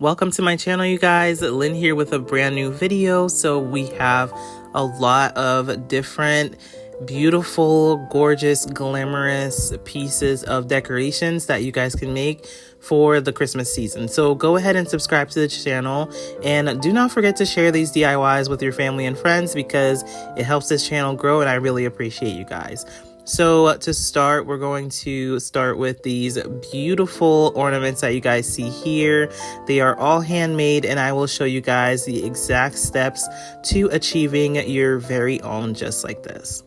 Welcome to my channel, you guys. Lynn here with a brand new video. So we have a lot of different beautiful, gorgeous, glamorous pieces of decorations that you guys can make for the Christmas season. So go ahead and subscribe to the channel, and do not forget to share these DIYs with your family and friends because it helps this channel grow, and I really appreciate you guys. So to start, we're going to start with these beautiful ornaments that you guys see here. They are all handmade, and I will show you guys the exact steps to achieving your very own just like this.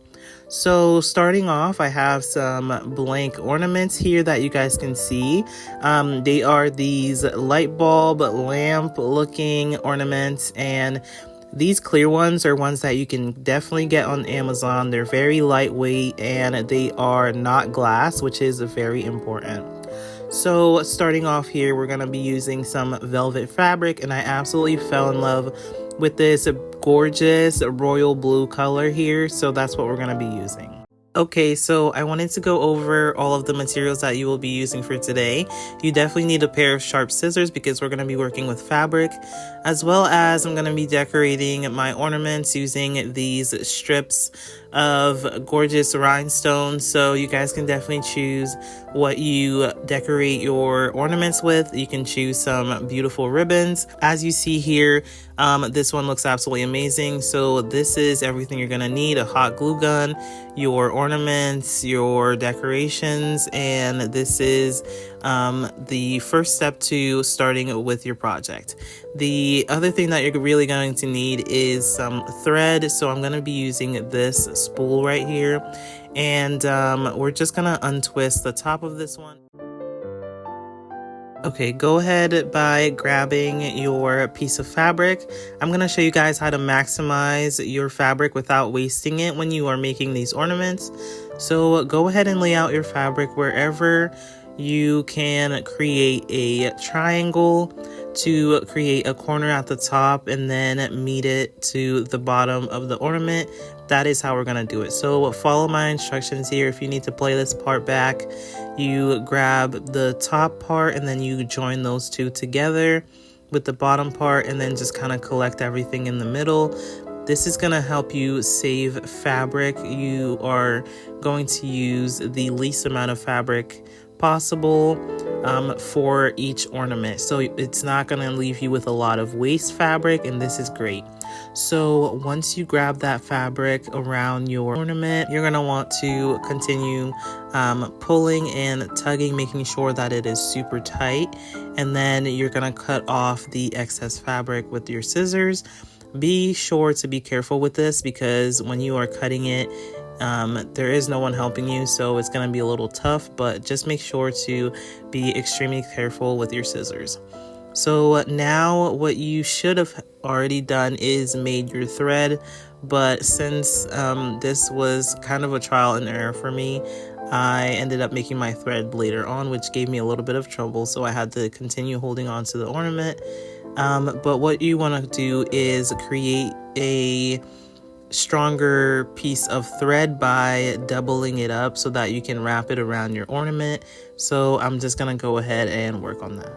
So starting off, I have some blank ornaments here that you guys can see. They are these light bulb lamp looking ornaments, and these clear ones are ones that you can definitely get on Amazon. They're very lightweight and they are not glass, which is very important. So starting off here, we're going to be using some velvet fabric, and I absolutely fell in love with this gorgeous royal blue color here. So that's what we're going to be using. Okay, so I wanted to go over all of the materials that you will be using for today. You definitely need a pair of sharp scissors because we're going to be working with fabric, as well as I'm going to be decorating my ornaments using these strips of gorgeous rhinestones. So you guys can definitely choose what you decorate your ornaments with. You can choose some beautiful ribbons. As you see here, this one looks absolutely amazing. So this is everything you're going to need: a hot glue gun, your ornaments, your decorations, and this is the first step to starting with your project. The other thing that you're really going to need is some thread. So I'm going to be using this spool right here, and we're just going to untwist the top of this one. Okay, go ahead by grabbing your piece of fabric. I'm going to show you guys how to maximize your fabric without wasting it when you are making these ornaments. So go ahead and lay out your fabric wherever you can create a triangle to create a corner at the top and then meet it to the bottom of the ornament. That is how we're going to do it. So follow my instructions here. If you need to play this part back, you grab the top part and then you join those two together with the bottom part, and then just kind of collect everything in the middle. This is going to help you save fabric. You are going to use the least amount of fabric possible for each ornament, so it's not going to leave you with a lot of waste fabric, and this is great. So once you grab that fabric around your ornament, you're going to want to continue pulling and tugging, making sure that it is super tight, and then you're going to cut off the excess fabric with your scissors. Be sure to be careful with this because when you are cutting it, there is no one helping you, so it's going to be a little tough, but just make sure to be extremely careful with your scissors. So now what you should have already done is made your thread, but since this was kind of a trial and error for me, I ended up making my thread later on, which gave me a little bit of trouble, so I had to continue holding on to the ornament. But what you want to do is create a stronger piece of thread by doubling it up so that you can wrap it around your ornament. So I'm just gonna go ahead and work on that.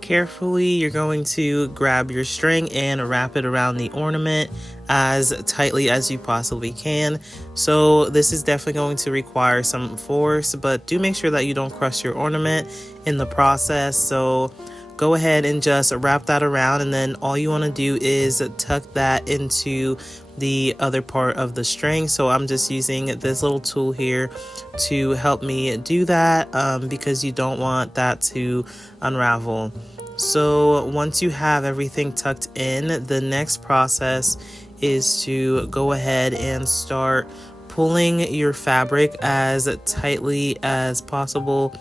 Carefully, you're going to grab your string and wrap it around the ornament as tightly as you possibly can. So this is definitely going to require some force, but do make sure that you don't crush your ornament in the process. So go ahead and just wrap that around, and then all you want to do is tuck that into the other part of the string. So I'm just using this little tool here to help me do that because you don't want that to unravel. So once you have everything tucked in, the next process is to go ahead and start pulling your fabric as tightly as possible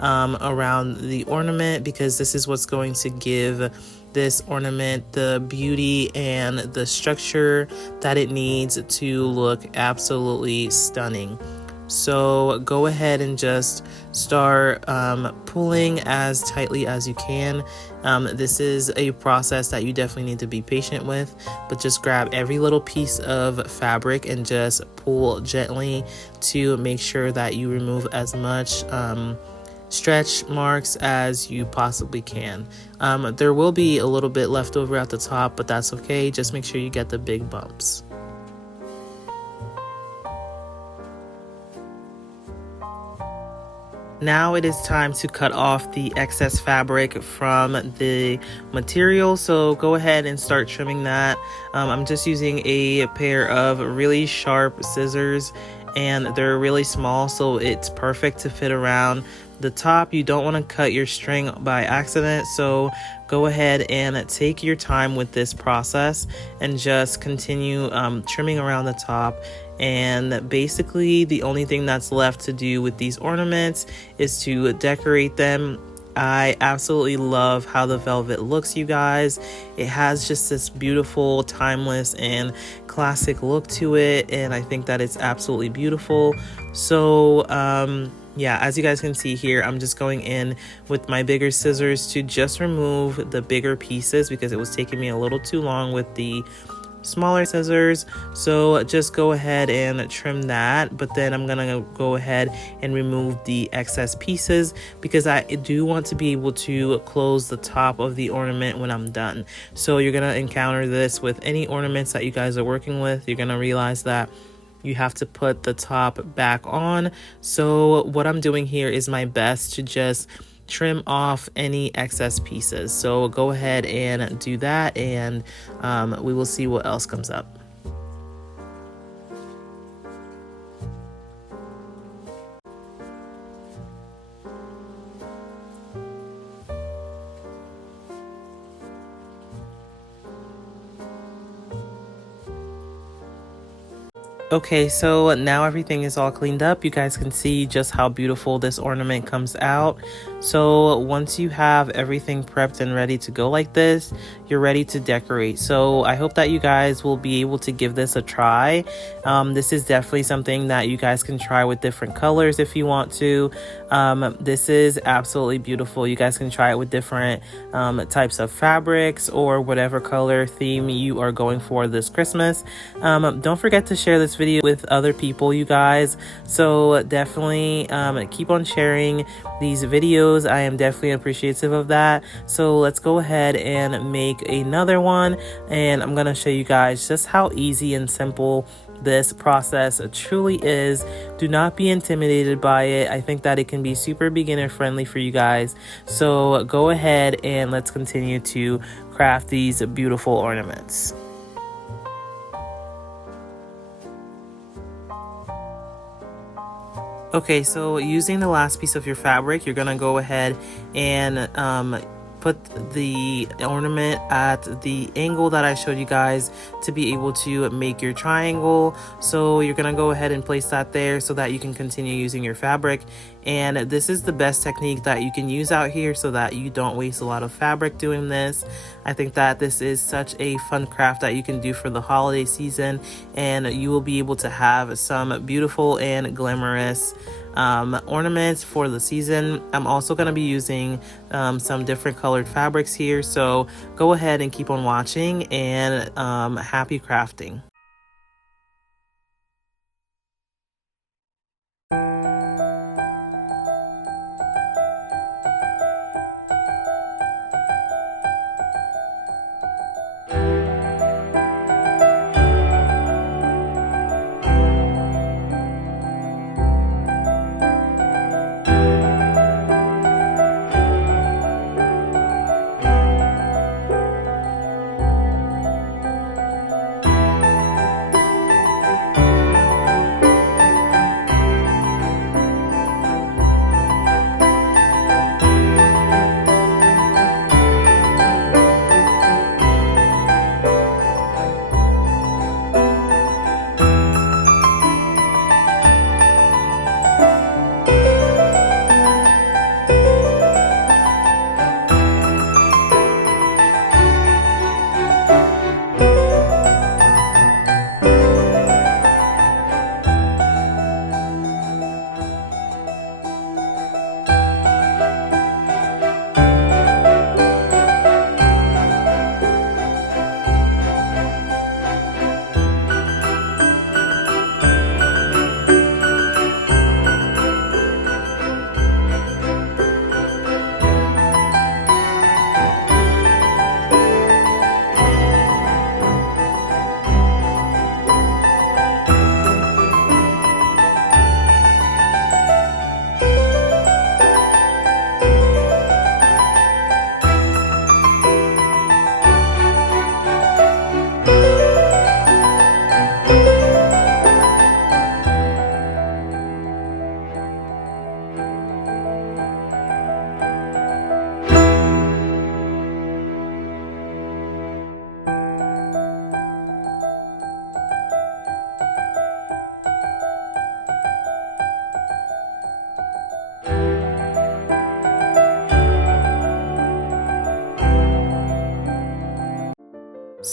around the ornament, because this is what's going to give this ornament the beauty and the structure that it needs to look absolutely stunning. So go ahead and just start pulling as tightly as you can. This is a process that you definitely need to be patient with, but just grab every little piece of fabric and just pull gently to make sure that you remove as much stretch marks as you possibly can. There will be a little bit left over at the top, but that's okay. Just make sure you get the big bumps. Now it is time to cut off the excess fabric from the material, so go ahead and start trimming that. I'm just using a pair of really sharp scissors, and they're really small, so it's perfect to fit around the top. You don't want to cut your string by accident, so go ahead and take your time with this process and just continue trimming around the top. And basically the only thing that's left to do with these ornaments is to decorate them. I absolutely love how the velvet looks, you guys. It has just this beautiful, timeless, and classic look to it, and I think that it's absolutely beautiful. So yeah, as you guys can see here, I'm just going in with my bigger scissors to just remove the bigger pieces because it was taking me a little too long with the smaller scissors. So just go ahead and trim that, but then I'm gonna go ahead and remove the excess pieces because I do want to be able to close the top of the ornament when I'm done. So you're gonna encounter this with any ornaments that you guys are working with. You're gonna realize that you have to put the top back on. So what I'm doing here is my best to just trim off any excess pieces. So go ahead and do that, and we will see what else comes up. Okay, so now everything is all cleaned up. You guys can see just how beautiful this ornament comes out. So once you have everything prepped and ready to go like this, you're ready to decorate. So I hope that you guys will be able to give this a try. This is definitely something that you guys can try with different colors if you want to. This is absolutely beautiful. You guys can try it with different types of fabrics or whatever color theme you are going for this Christmas. Don't forget to share this video with other people, you guys. So definitely keep on sharing these videos. I am definitely appreciative of that. So let's go ahead and make another one, and I'm gonna show you guys just how easy and simple this process truly is. Do not be intimidated by it. I think that it can be super beginner friendly for you guys. So go ahead and let's continue to craft these beautiful ornaments. Okay, so using the last piece of your fabric, you're gonna go ahead and put the ornament at the angle that I showed you guys to be able to make your triangle. So you're gonna go ahead and place that there so that you can continue using your fabric. And this is the best technique that you can use out here so that you don't waste a lot of fabric doing this. I think that this is such a fun craft that you can do for the holiday season, and you will be able to have some beautiful and glamorous ornaments for the season. I'm also going to be using some different colored fabrics here, so go ahead and keep on watching, and happy crafting.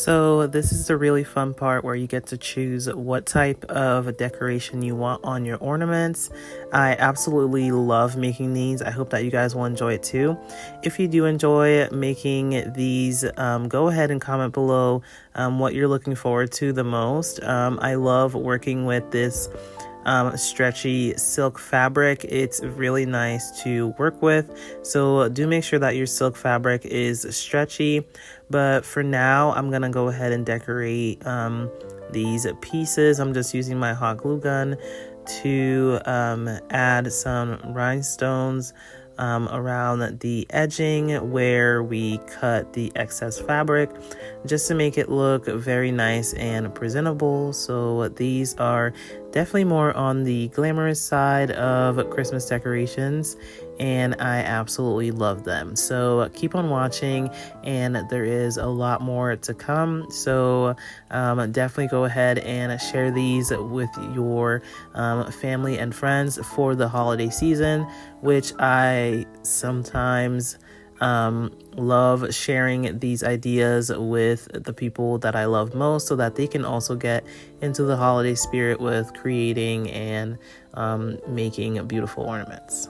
So this is the really fun part where you get to choose what type of decoration you want on your ornaments. I absolutely love making these. I hope that you guys will enjoy it too. If you do enjoy making these, go ahead and comment below what you're looking forward to the most. I love working with this stretchy silk fabric. It's really nice to work with, so do make sure that your silk fabric is stretchy. But for now, I'm gonna go ahead and decorate these pieces. I'm just using my hot glue gun to add some rhinestones around the edging where we cut the excess fabric, just to make it look very nice and presentable. So these are definitely more on the glamorous side of Christmas decorations, and I absolutely love them. So keep on watching, and there is a lot more to come. So definitely go ahead and share these with your family and friends for the holiday season, which I sometimes love sharing these ideas with the people that I love most, so that they can also get into the holiday spirit with creating and making beautiful ornaments.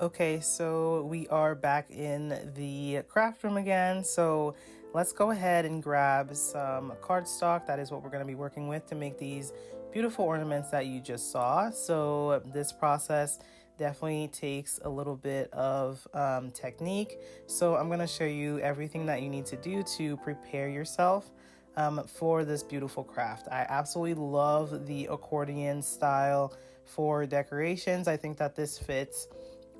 Okay, so we are back in the craft room again. So let's go ahead and grab some cardstock. That is what we're going to be working with to make these beautiful ornaments that you just saw. So this process definitely takes a little bit of technique. So I'm going to show you everything that you need to do to prepare yourself for this beautiful craft. I absolutely love the accordion style for decorations. I think that this fits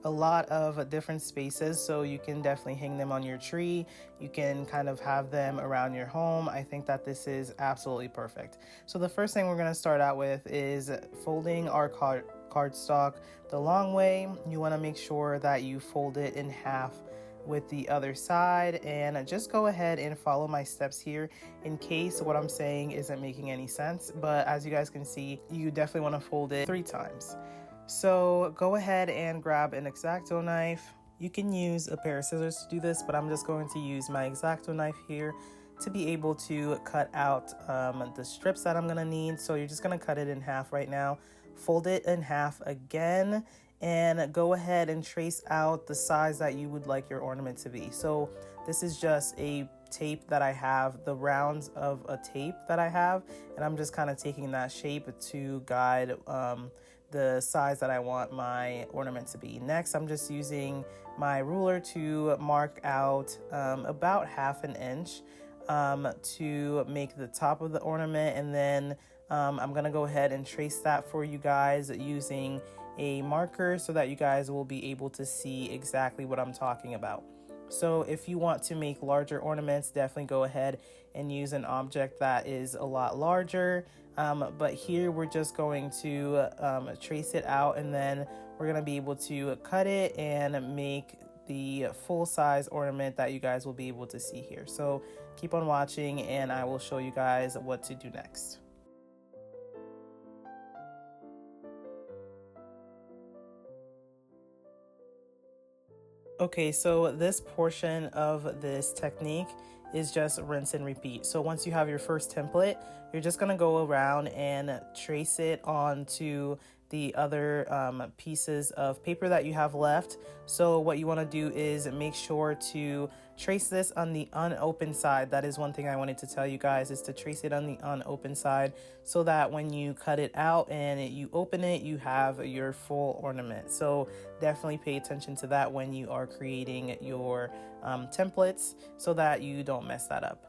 a lot of different spaces, so you can definitely hang them on your tree. You can kind of have them around your home. I think that this is absolutely perfect. So the first thing we're going to start out with is folding our cardstock the long way. You want to make sure that you fold it in half with the other side, and just go ahead and follow my steps here in case what I'm saying isn't making any sense. But as you guys can see, you definitely want to fold it 3 times. So go ahead and grab an X-Acto knife. You can use a pair of scissors to do this, but I'm just going to use my X-Acto knife here to be able to cut out the strips that I'm gonna need. So you're just gonna cut it in half right now, fold it in half again, and go ahead and trace out the size that you would like your ornament to be. So this is just a tape that I have, the rounds of a tape that I have, and I'm just kind of taking that shape to guide the size that I want my ornament to be. Next, I'm just using my ruler to mark out about 1/2 inch to make the top of the ornament, and then I'm gonna go ahead and trace that for you guys using a marker so that you guys will be able to see exactly what I'm talking about. So if you want to make larger ornaments, definitely go ahead and use an object that is a lot larger. But here we're just going to trace it out, and then we're going to be able to cut it and make the full size ornament that you guys will be able to see here. So keep on watching and I will show you guys what to do next. Okay, so this portion of this technique is just rinse and repeat. So once you have your first template, you're just gonna go around and trace it onto the other pieces of paper that you have left. So what you want to do is make sure to trace this on the unopened side. That is one thing I wanted to tell you guys, is to trace it on the unopened side so that when you cut it out and you open it, you have your full ornament. So definitely pay attention to that when you are creating your templates so that you don't mess that up.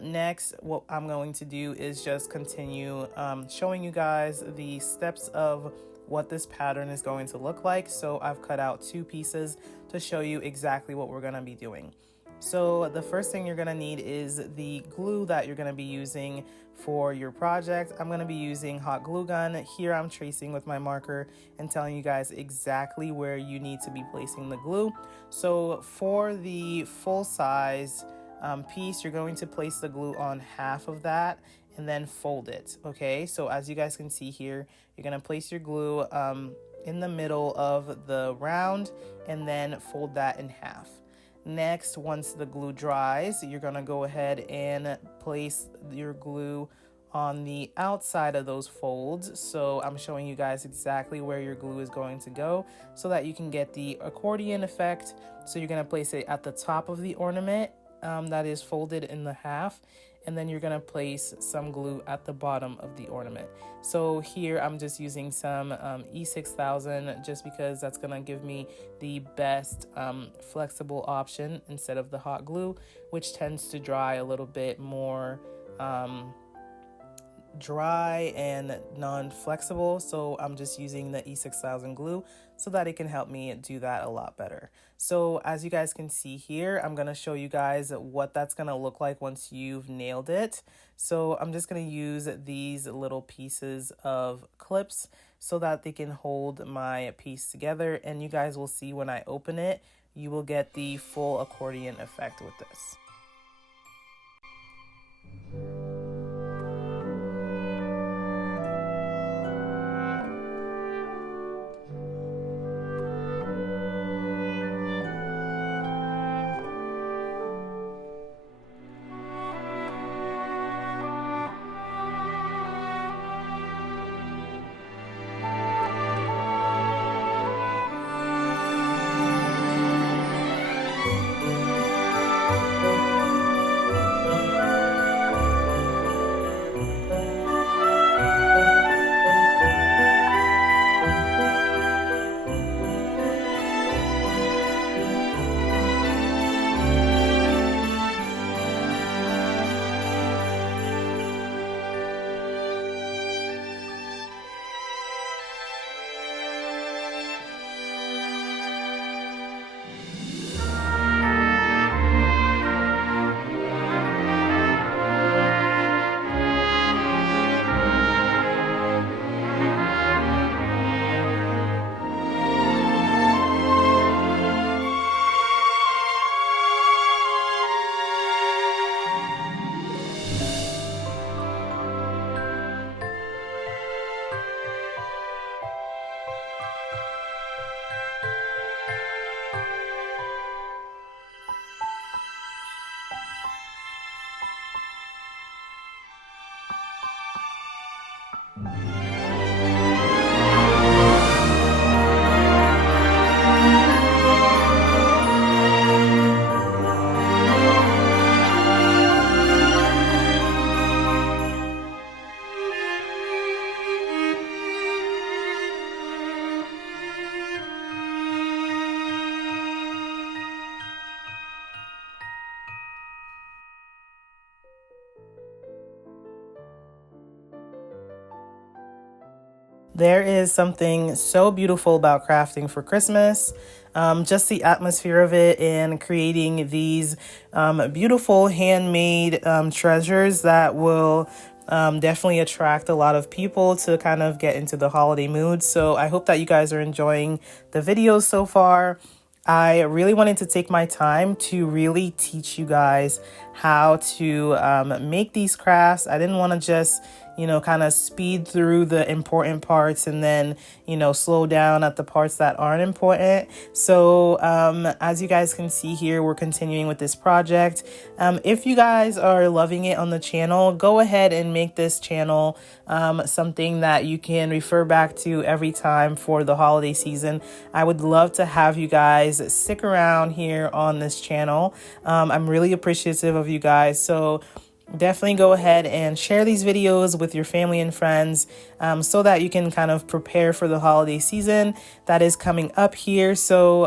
Next, what I'm going to do is just continue showing you guys the steps of what this pattern is going to look like. So I've cut out 2 pieces to show you exactly what we're going to be doing. So the first thing you're going to need is the glue that you're going to be using for your project. I'm going to be using hot glue gun. Here I'm tracing with my marker and telling you guys exactly where you need to be placing the glue. So for the full size piece, you're going to place the glue on half of that and then fold it. Okay, so as you guys can see here, you're going to place your glue in the middle of the round and then fold that in half. Next, once the glue dries, you're going to go ahead and place your glue on the outside of those folds. So I'm showing you guys exactly where your glue is going to go so that you can get the accordion effect. So you're going to place it at the top of the ornament that is folded in the half, and then you're going to place some glue at the bottom of the ornament. So here I'm just using some E6000 just because that's going to give me the best flexible option instead of the hot glue, which tends to dry a little bit more dry and non-flexible. So I'm just using the E6000 glue so that it can help me do that a lot better. So as you guys can see here, I'm going to show you guys what that's going to look like once you've nailed it. So I'm just going to use these little pieces of clips so that they can hold my piece together, and you guys will see when I open it, you will get the full accordion effect with this. There is something so beautiful about crafting for Christmas. Just the atmosphere of it and creating these beautiful handmade treasures that will definitely attract a lot of people to kind of get into the holiday mood. So I hope that you guys are enjoying the videos so far. I really wanted to take my time to really teach you guys how to make these crafts. I didn't want to just, kind of speed through the important parts and then, slow down at the parts that aren't important. So as you guys can see here, we're continuing with this project. If you guys are loving it on the channel, go ahead and make this channel something that you can refer back to every time for the holiday season. I would love to have you guys stick around here on this channel. I'm really appreciative of you guys. So definitely go ahead and share these videos with your family and friends so that you can kind of prepare for the holiday season that is coming up here. So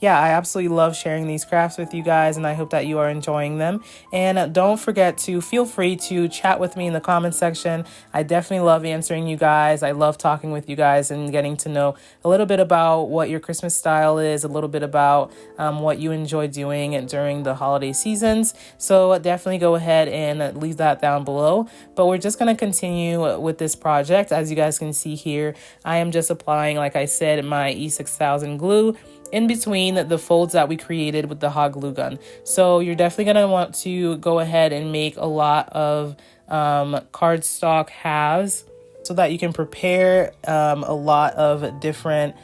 yeah, I absolutely love sharing these crafts with you guys, and I hope that you are enjoying them. And don't forget to feel free to chat with me in the comment section. I definitely love answering you guys. I love talking with you guys and getting to know a little bit about what your Christmas style is, a little bit about what you enjoy doing during the holiday seasons. So definitely go ahead and leave that down below. But we're just going to continue with this project. As you guys can see here, I am just applying, like I said, my E6000 glue in between the folds that we created with the hot glue gun. So you're definitely going to want to go ahead and make a lot of cardstock halves so that you can prepare a lot of different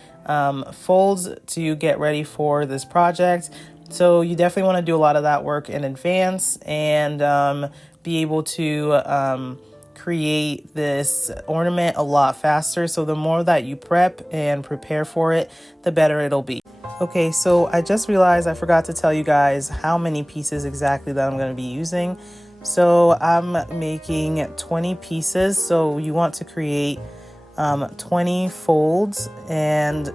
folds to get ready for this project. So you definitely want to do a lot of that work in advance and be able to create this ornament a lot faster. So the more that you prep and prepare for it, the better it'll be. Okay, so I just realized I forgot to tell you guys how many pieces exactly that I'm going to be using. So I'm making 20 pieces. So you want to create 20 folds and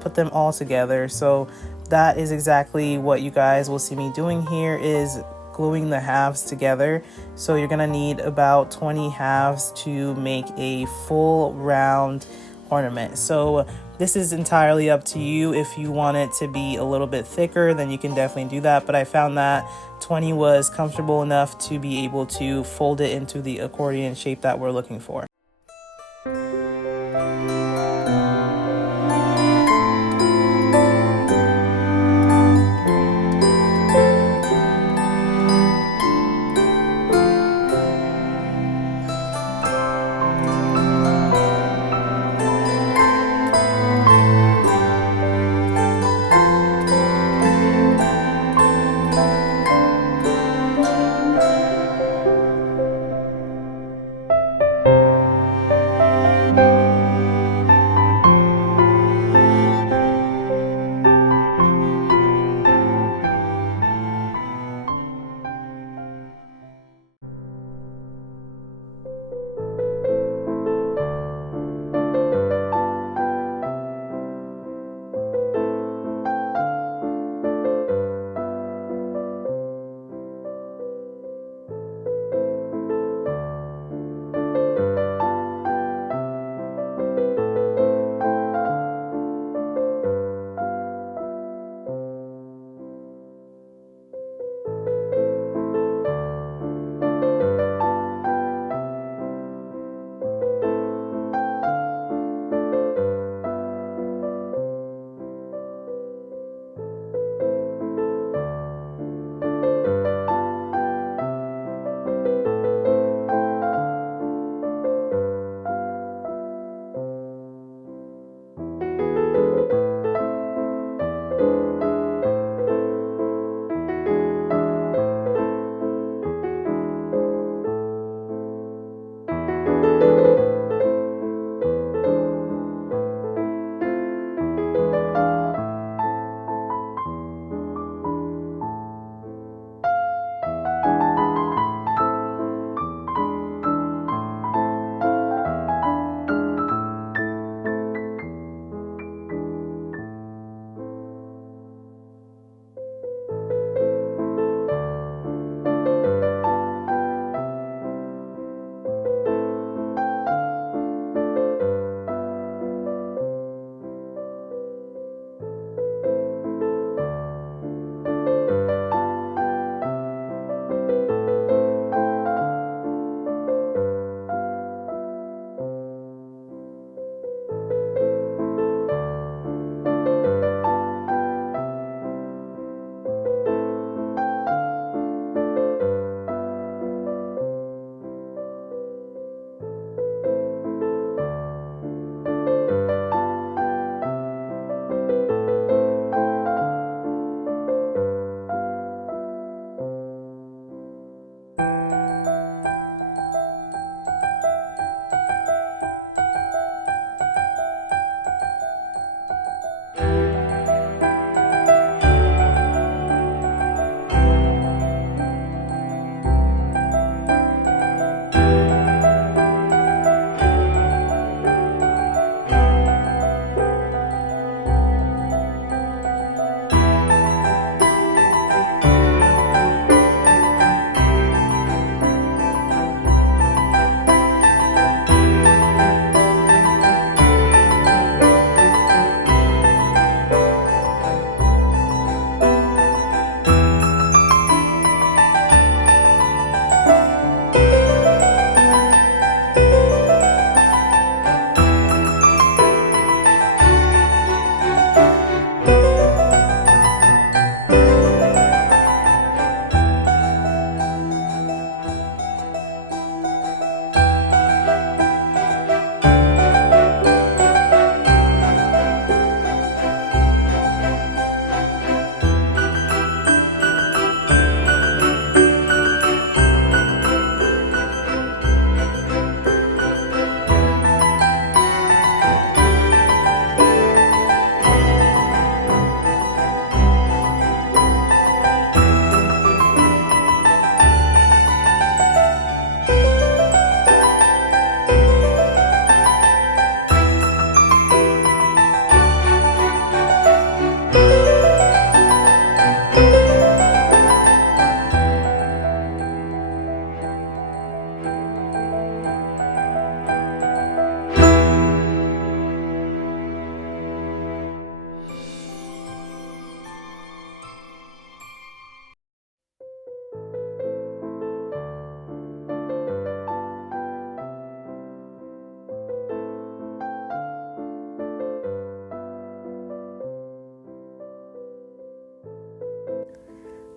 put them all together. So that is exactly what you guys will see me doing here, is gluing the halves together. So you're gonna need about 20 halves to make a full round ornament. So this is entirely up to you. If you want it to be a little bit thicker, then you can definitely do that. But I found that 20 was comfortable enough to be able to fold it into the accordion shape that we're looking for.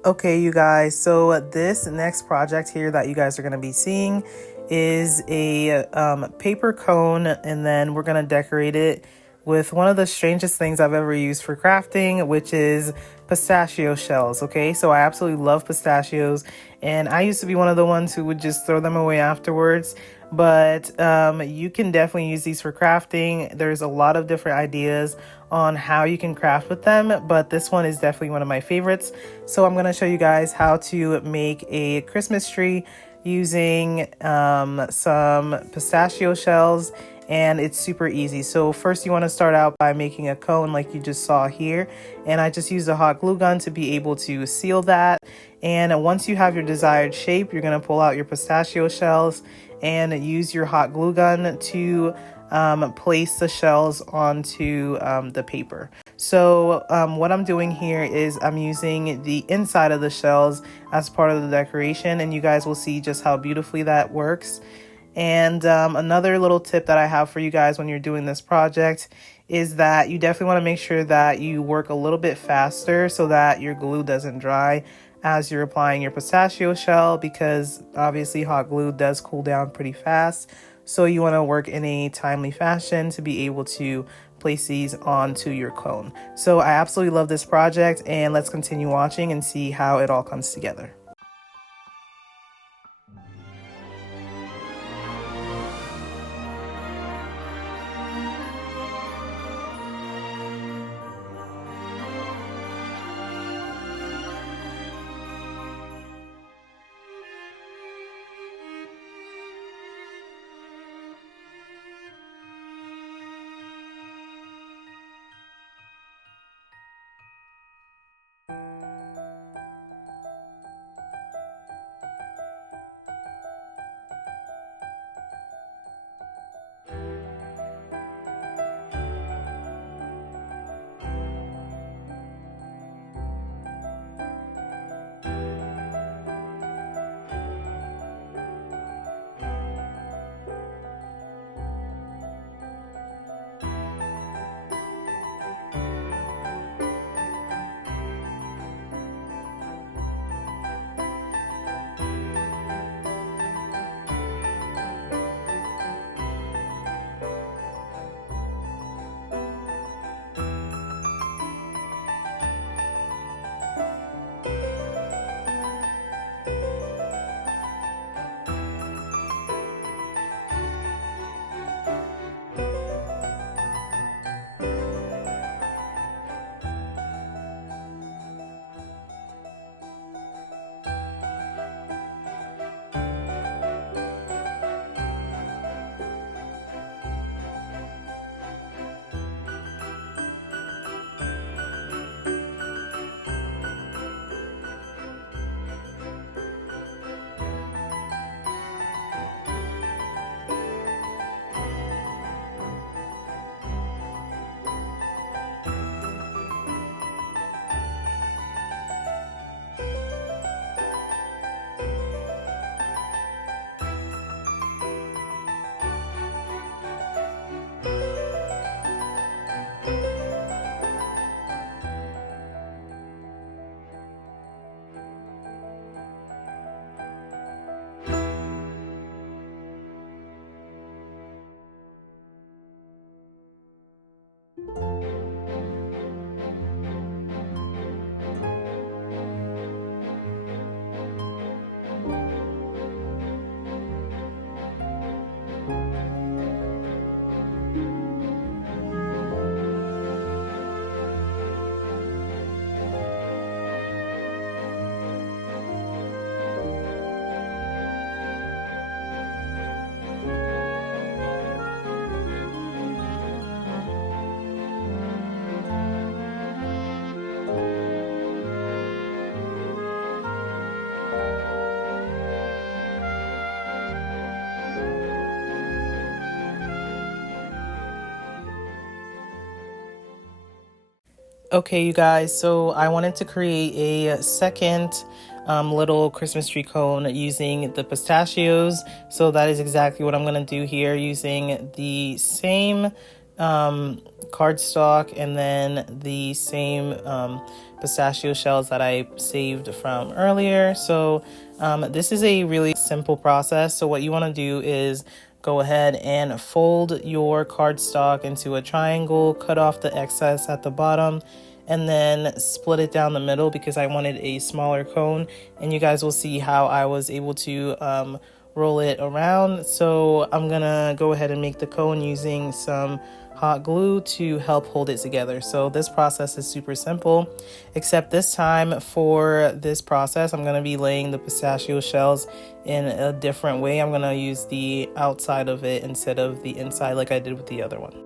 Okay, you guys, so this next project here that you guys are going to be seeing is a paper cone, and then we're going to decorate it with one of the strangest things I've ever used for crafting, which is pistachio shells. Okay, so I absolutely love pistachios, and I used to be one of the ones who would just throw them away afterwards. But you can definitely use these for crafting. There's a lot of different ideas on how you can craft with them, but this one is definitely one of my favorites. So I'm going to show you guys how to make a Christmas tree using some pistachio shells, and it's super easy. So first you want to start out by making a cone like you just saw here, and I just used a hot glue gun to be able to seal that. And once you have your desired shape, you're going to pull out your pistachio shells and use your hot glue gun to place the shells onto the paper. So what I'm doing here is I'm using the inside of the shells as part of the decoration, and you guys will see just how beautifully that works. And another little tip that I have for you guys when you're doing this project is that you definitely want to make sure that you work a little bit faster so that your glue doesn't dry as you're applying your pistachio shell, because obviously hot glue does cool down pretty fast. So you want to work in a timely fashion to be able to place these onto your cone. So I absolutely love this project, and let's continue watching and see how it all comes together. Okay, you guys, so I wanted to create a second little Christmas tree cone using the pistachios. So that is exactly what I'm going to do here, using the same cardstock and then the same pistachio shells that I saved from earlier. So this is a really simple process. So what you want to do is go ahead and fold your cardstock into a triangle, cut off the excess at the bottom, and then split it down the middle because I wanted a smaller cone. And you guys will see how I was able to roll it around. So I'm gonna go ahead and make the cone using some hot glue to help hold it together. So this process is super simple, except this time for this process, I'm gonna be laying the pistachio shells in a different way. I'm gonna use the outside of it instead of the inside like I did with the other one.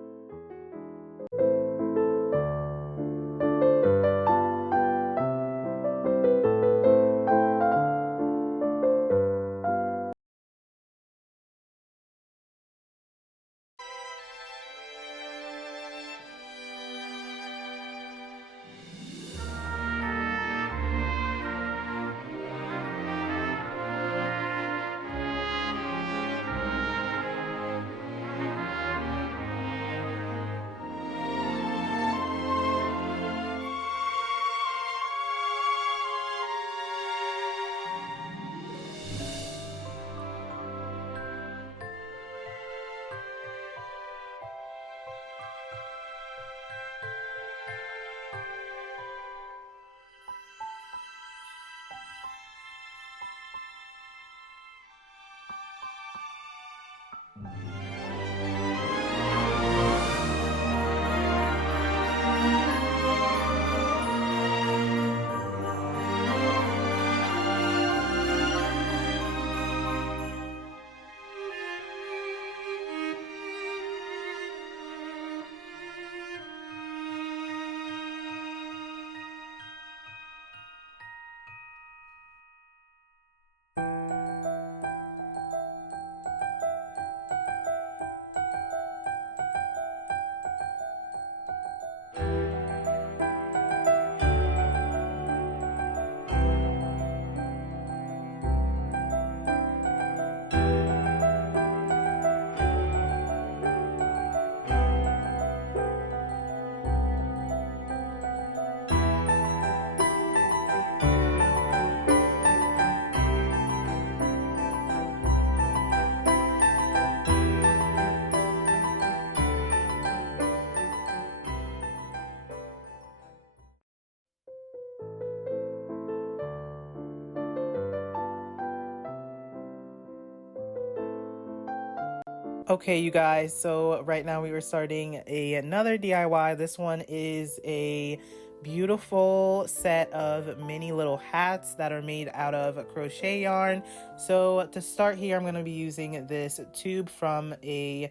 Okay, you guys, so right now we were starting another DIY. This one is a beautiful set of mini little hats that are made out of crochet yarn. So to start here, I'm going to be using this tube from a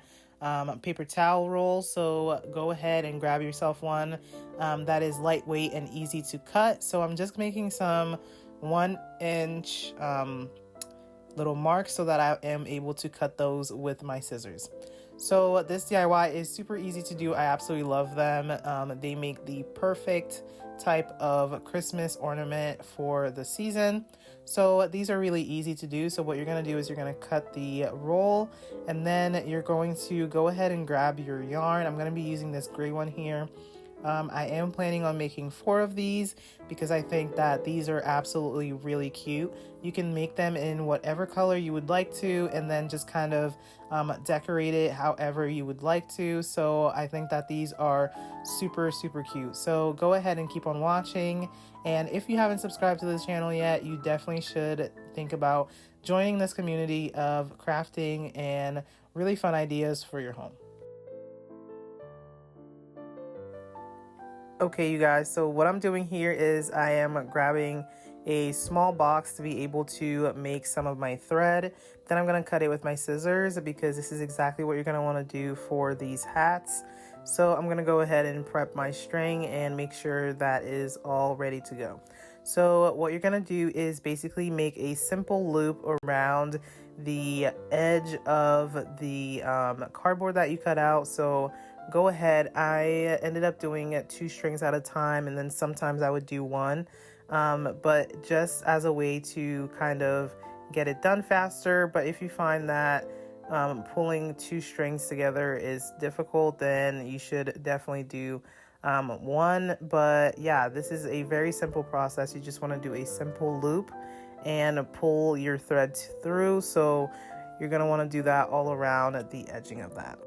paper towel roll. So go ahead and grab yourself one that is lightweight and easy to cut. So I'm just making some 1-inch little marks so that I am able to cut those with my scissors. So this DIY is super easy to do. I absolutely love them. They make the perfect type of Christmas ornament for the season. So these are really easy to do. So what you're going to do is you're going to cut the roll, and then you're going to go ahead and grab your yarn. I'm going to be using this gray one here. I am planning on making 4 of these because I think that these are absolutely really cute. You can make them in whatever color you would like to, and then just kind of decorate it however you would like to. So I think that these are super cute. So go ahead and keep on watching. And if you haven't subscribed to this channel yet, you definitely should think about joining this community of crafting and really fun ideas for your home. Okay, you guys, so what I'm doing here is I am grabbing a small box to be able to make some of my thread. Then I'm going to cut it with my scissors because this is exactly what you're going to want to do for these hats. So I'm going to go ahead and prep my string and make sure that is all ready to go. So what you're going to do is basically make a simple loop around the edge of the cardboard that you cut out. So go ahead. I ended up doing 2 strings at a time, and then sometimes I would do 1, but just as a way to kind of get it done faster. But if you find that pulling two strings together is difficult, then you should definitely do one. But yeah, this is a very simple process. You just want to do a simple loop and pull your thread through. So you're going to want to do that all around the edging of that.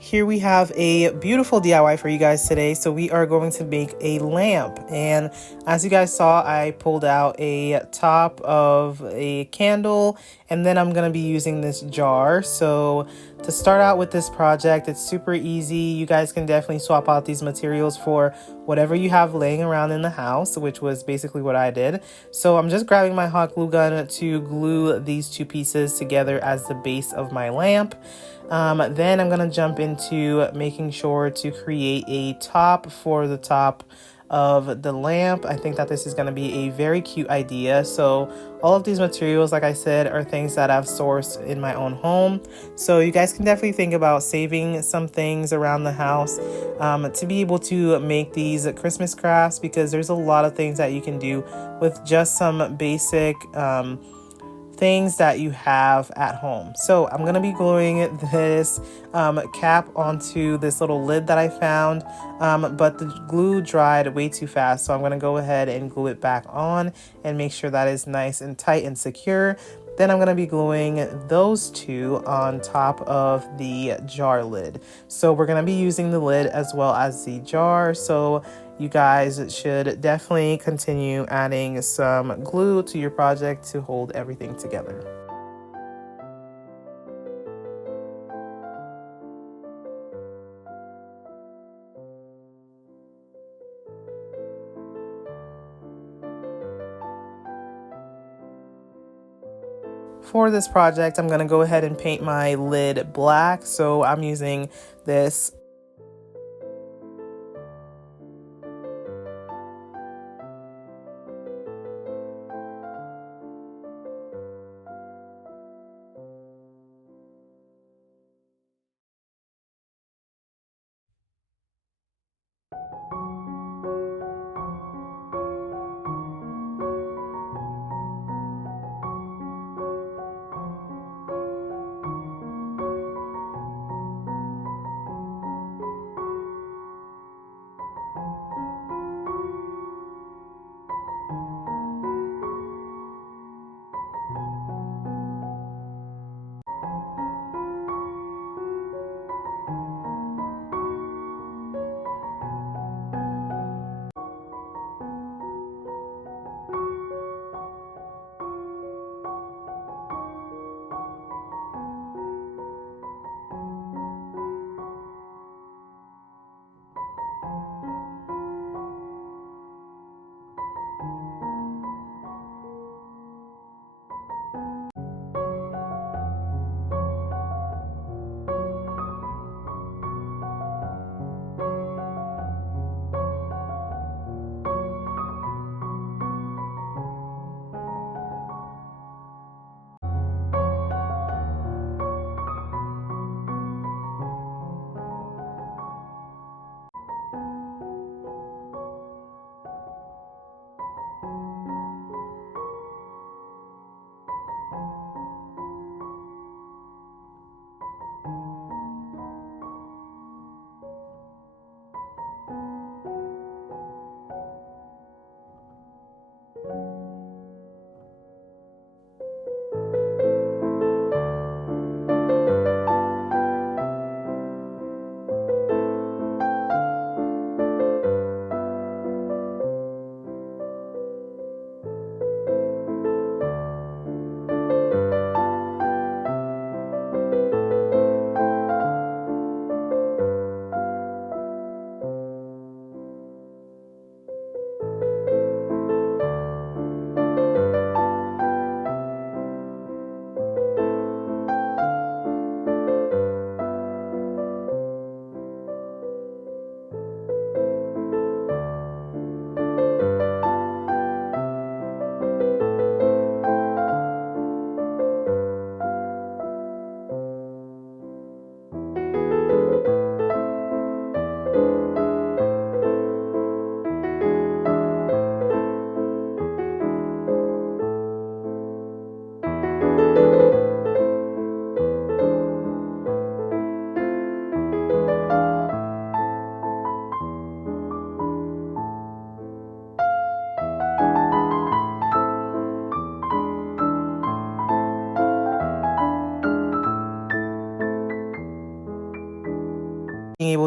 Here we have a beautiful DIY for you guys today. So we are going to make a lamp, and as you guys saw, I pulled out a top of a candle, and then I'm going to be using this jar. So to start out with this project, it's super easy. You guys can definitely swap out these materials for whatever you have laying around in the house, which was basically what I did. So I'm just grabbing my hot glue gun to glue these two pieces together as the base of my lamp. Then I'm gonna jump into making sure to create a top for the top of the lamp. I think that this is gonna be a very cute idea. So all of these materials, like I said, are things that I've sourced in my own home. So you guys can definitely think about saving some things around the house to be able to make these Christmas crafts, because there's a lot of things that you can do with just some basic things that you have at home. So I'm gonna be gluing this cap onto this little lid that I found, but the glue dried way too fast, so I'm gonna go ahead and glue it back on and make sure that is nice and tight and secure. Then I'm going to be gluing those two on top of the jar lid. So we're going to be using the lid as well as the jar. So you guys should definitely continue adding some glue to your project to hold everything together. For this project, I'm going to go ahead and paint my lid black. So I'm using this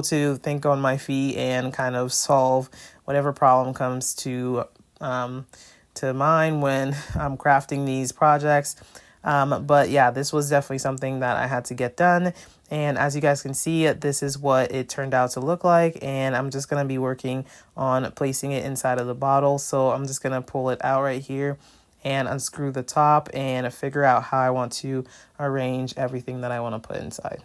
able to think on my feet and kind of solve whatever problem comes to mind when I'm crafting these projects. But yeah, this was definitely something that I had to get done. And as you guys can see, this is what it turned out to look like. And I'm just going to be working on placing it inside of the bottle. So I'm just going to pull it out right here and unscrew the top and figure out how I want to arrange everything that I want to put inside.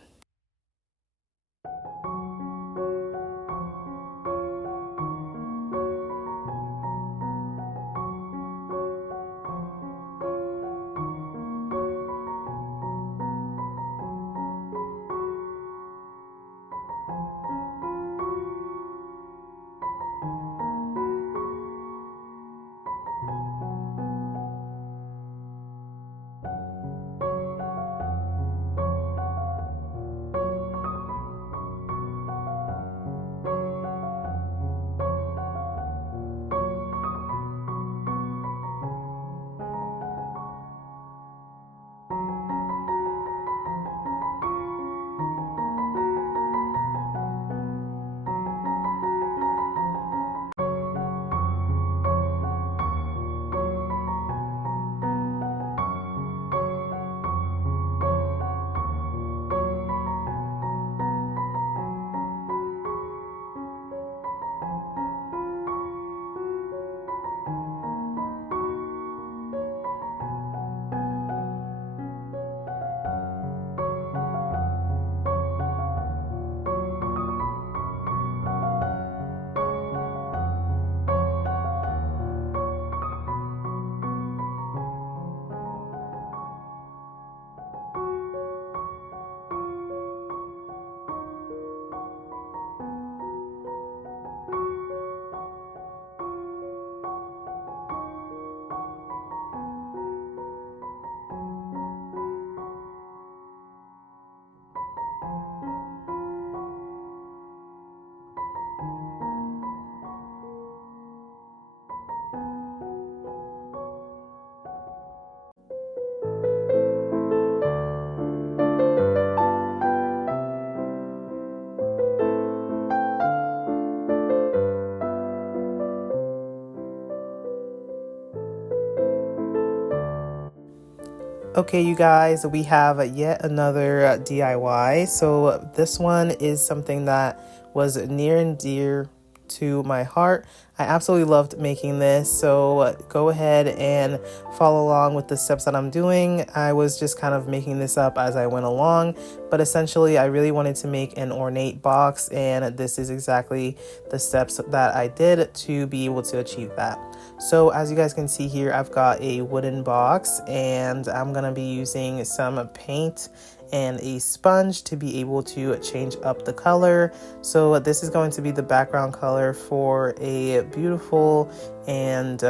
Okay, you guys, we have yet another DIY. So this one is something that was near and dear to my heart. I absolutely loved making this. So go ahead and follow along with the steps that I'm doing. I was just kind of making this up as I went along, but essentially I really wanted to make an ornate box, and this is exactly the steps that I did to be able to achieve that. So as you guys can see here, I've got a wooden box, and I'm gonna be using some paint and a sponge to be able to change up the color. So this is going to be the background color for a beautiful and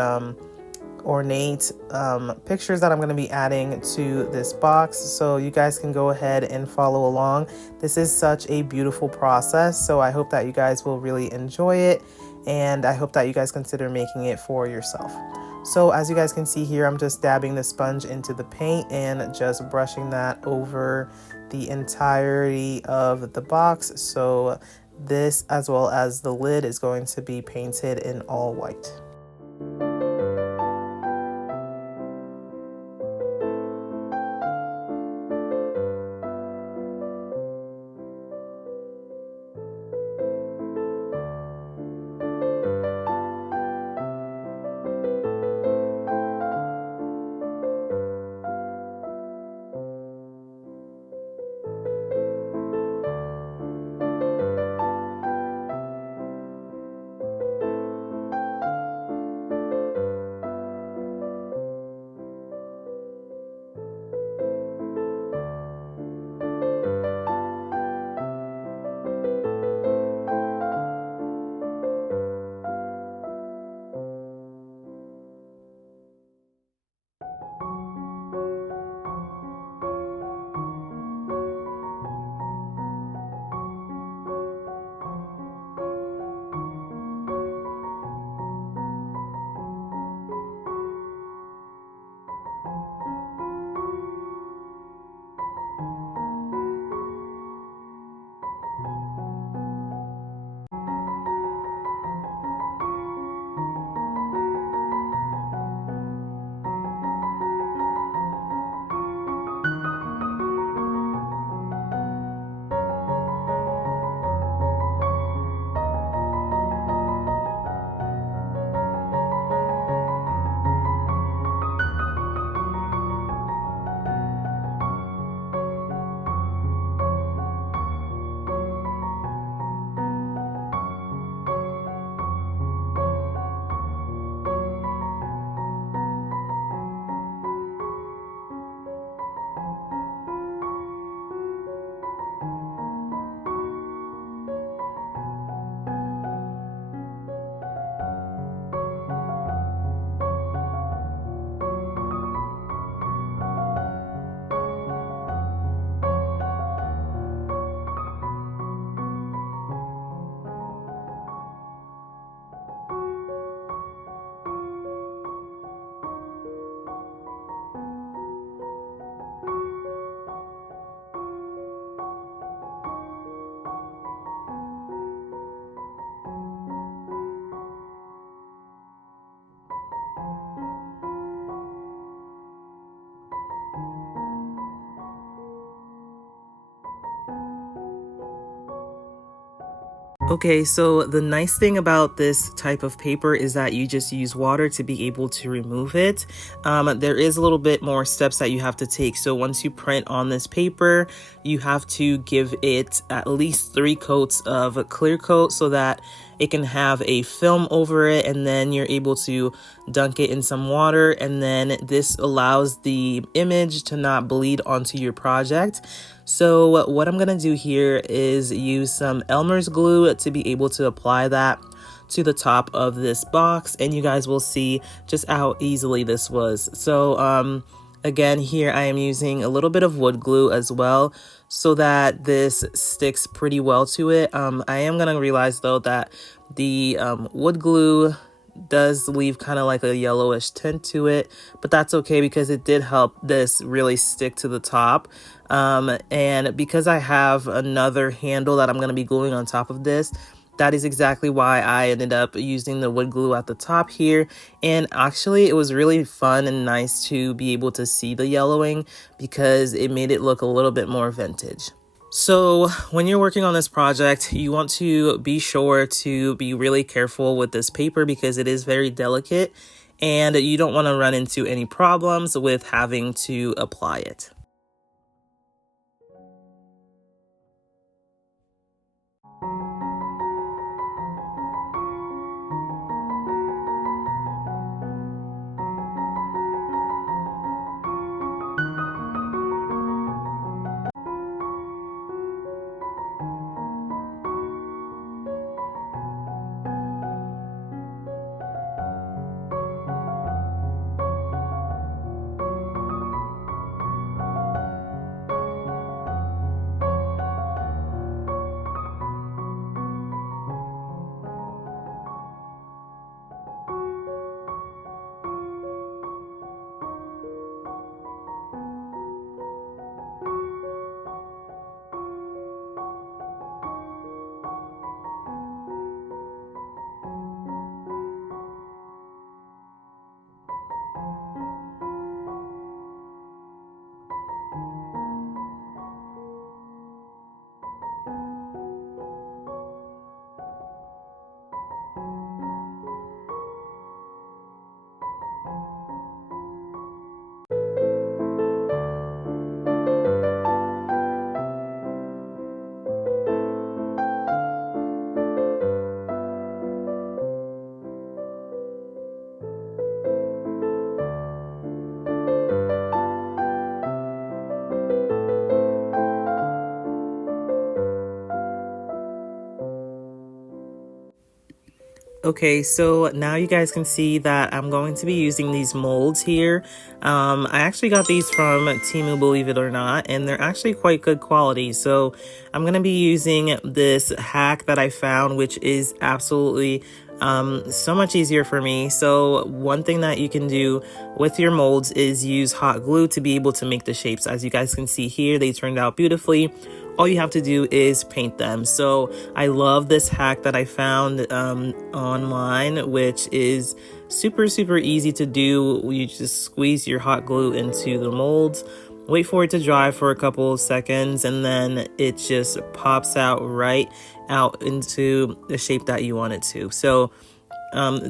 ornate pictures that I'm going to be adding to this box. So you guys can go ahead and follow along. This is such a beautiful process, so I hope that you guys will really enjoy it, and I hope that you guys consider making it for yourself. So as you guys can see here, I'm just dabbing the sponge into the paint and just brushing that over the entirety of the box. So this, as well as the lid, is going to be painted in all white. Okay, so the nice thing about this type of paper is that you just use water to be able to remove it. There is a little bit more steps that you have to take. So once you print on this paper, you have to give it at least 3 coats of a clear coat so that it can have a film over it, and then you're able to dunk it in some water, and then this allows the image to not bleed onto your project. So what I'm gonna do here is use some Elmer's glue to be able to apply that to the top of this box, and you guys will see just how easily this was. So again, here I am using a little bit of wood glue as well so that this sticks pretty well to it. I am gonna realize though that the wood glue does leave kind of like a yellowish tint to it, but that's okay because it did help this really stick to the top. And because I have another handle that I'm going to be gluing on top of this, that is exactly why I ended up using the wood glue at the top here. And actually, it was really fun and nice to be able to see the yellowing because it made it look a little bit more vintage. So when you're working on this project, you want to be sure to be really careful with this paper because it is very delicate and you don't want to run into any problems with having to apply it. Okay, so now you guys can see that I'm going to be using these molds here. I actually got these from TEMU, believe it or not, and they're actually quite good quality. So I'm going to be using this hack that I found, which is absolutely so much easier for me. So one thing that you can do with your molds is use hot glue to be able to make the shapes. As you guys can see here, they turned out beautifully. All you have to do is paint them. So I love this hack that I found online, which is super easy to do. You just squeeze your hot glue into the molds, wait for it to dry for a couple of seconds, and then it just pops out right out into the shape that you want it to. So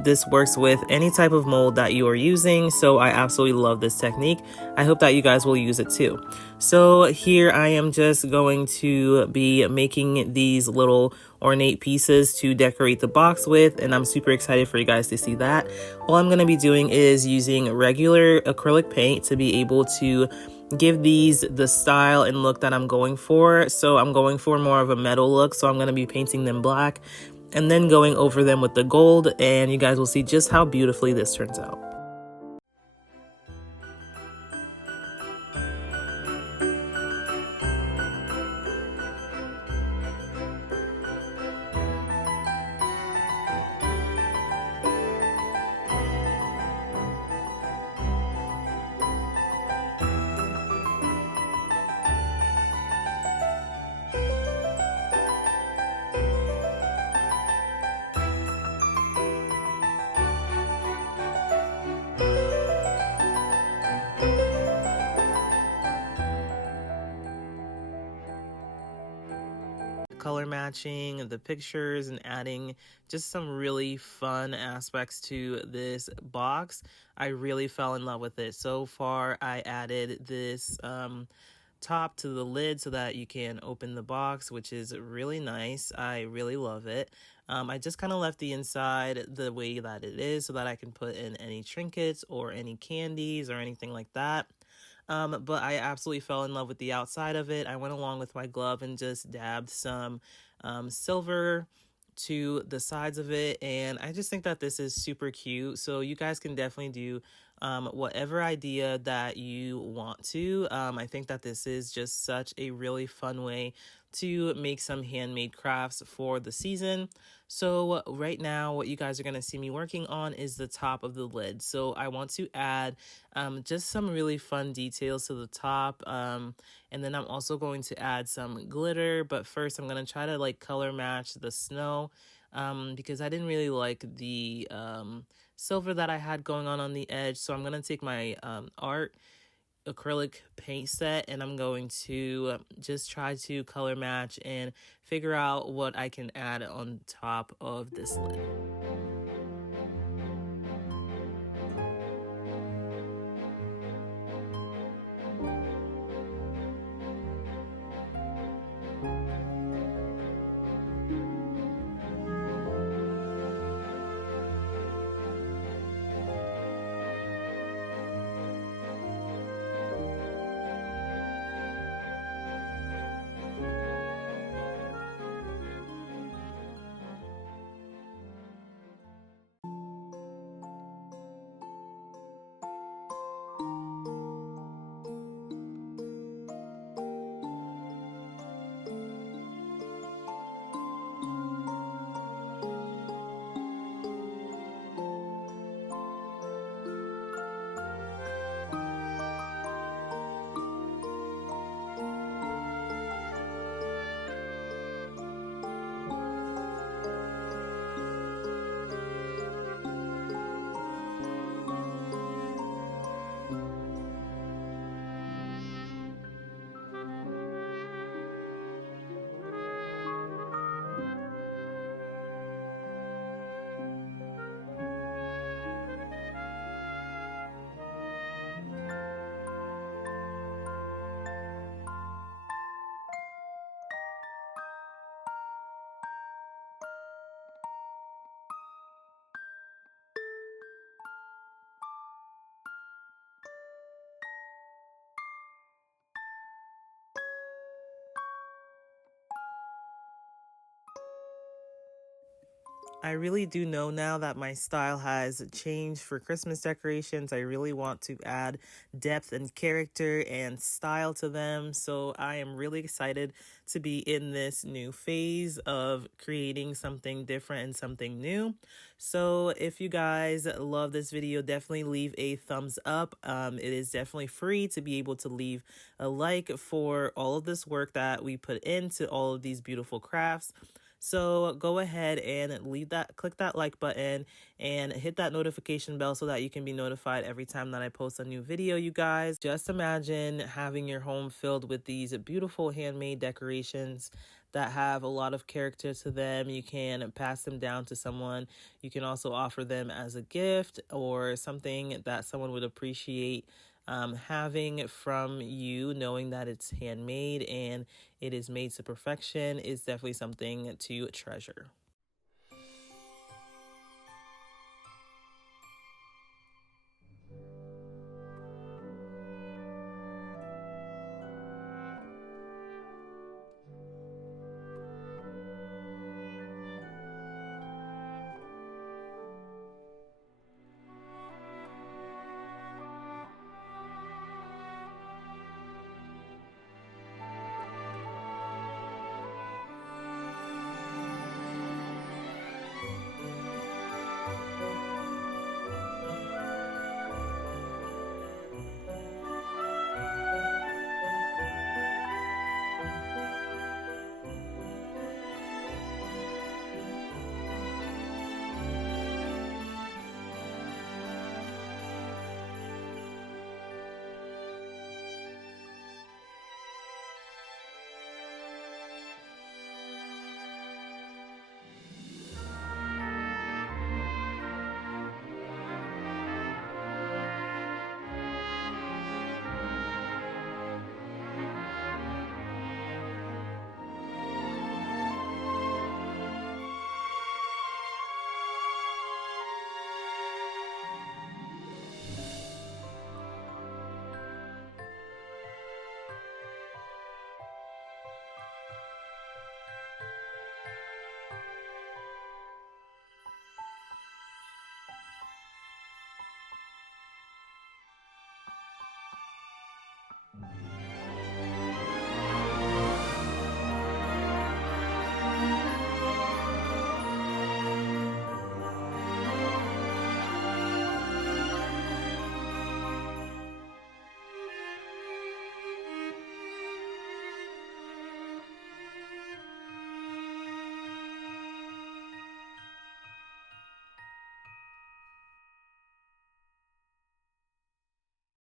this works with any type of mold that you are using, so I absolutely love this technique. I hope that you guys will use it too. So here I am just going to be making these little ornate pieces to decorate the box with, and I'm super excited for you guys to see that. All I'm going to be doing is using regular acrylic paint to be able to give these the style and look that I'm going for. So I'm going for more of a metal look, so I'm going to be painting them black and then going over them with the gold, and you guys will see just how beautifully this turns out. matching the pictures and adding just some really fun aspects to this box, I really fell in love with it. So far, I added this top to the lid so that you can open the box, which is really nice. I really love it. I just kind of left the inside the way that it is so that I can put in any trinkets or any candies or anything like that. But I absolutely fell in love with the outside of it. I went along with my glove and just dabbed some silver to the sides of it, and I just think that this is super cute. So you guys can definitely do whatever idea that you want to. I think that this is just such a really fun way to make some handmade crafts for the season. So right now what you guys are going to see me working on is the top of the lid. So I want to add just some really fun details to the top, and then I'm also going to add some glitter, but first I'm going to try to like color match the snow because I didn't really like the silver that I had going on the edge. So I'm going to take my art acrylic paint set and I'm going to just try to color match and figure out what I can add on top of this lid. I really do know now that my style has changed for Christmas decorations. I really want to add depth and character and style to them. So I am really excited to be in this new phase of creating something different and something new. So if you guys love this video, definitely leave a thumbs up. It is definitely free to be able to leave a like for all of this work that we put into all of these beautiful crafts. So go ahead and click that like button and hit that notification bell so that you can be notified every time that I post a new video, you guys. Just imagine having your home filled with these beautiful handmade decorations that have a lot of character to them. You can pass them down to someone. You can also offer them as a gift or something that someone would appreciate having from you, knowing that it's handmade and it is made to perfection is definitely something to treasure.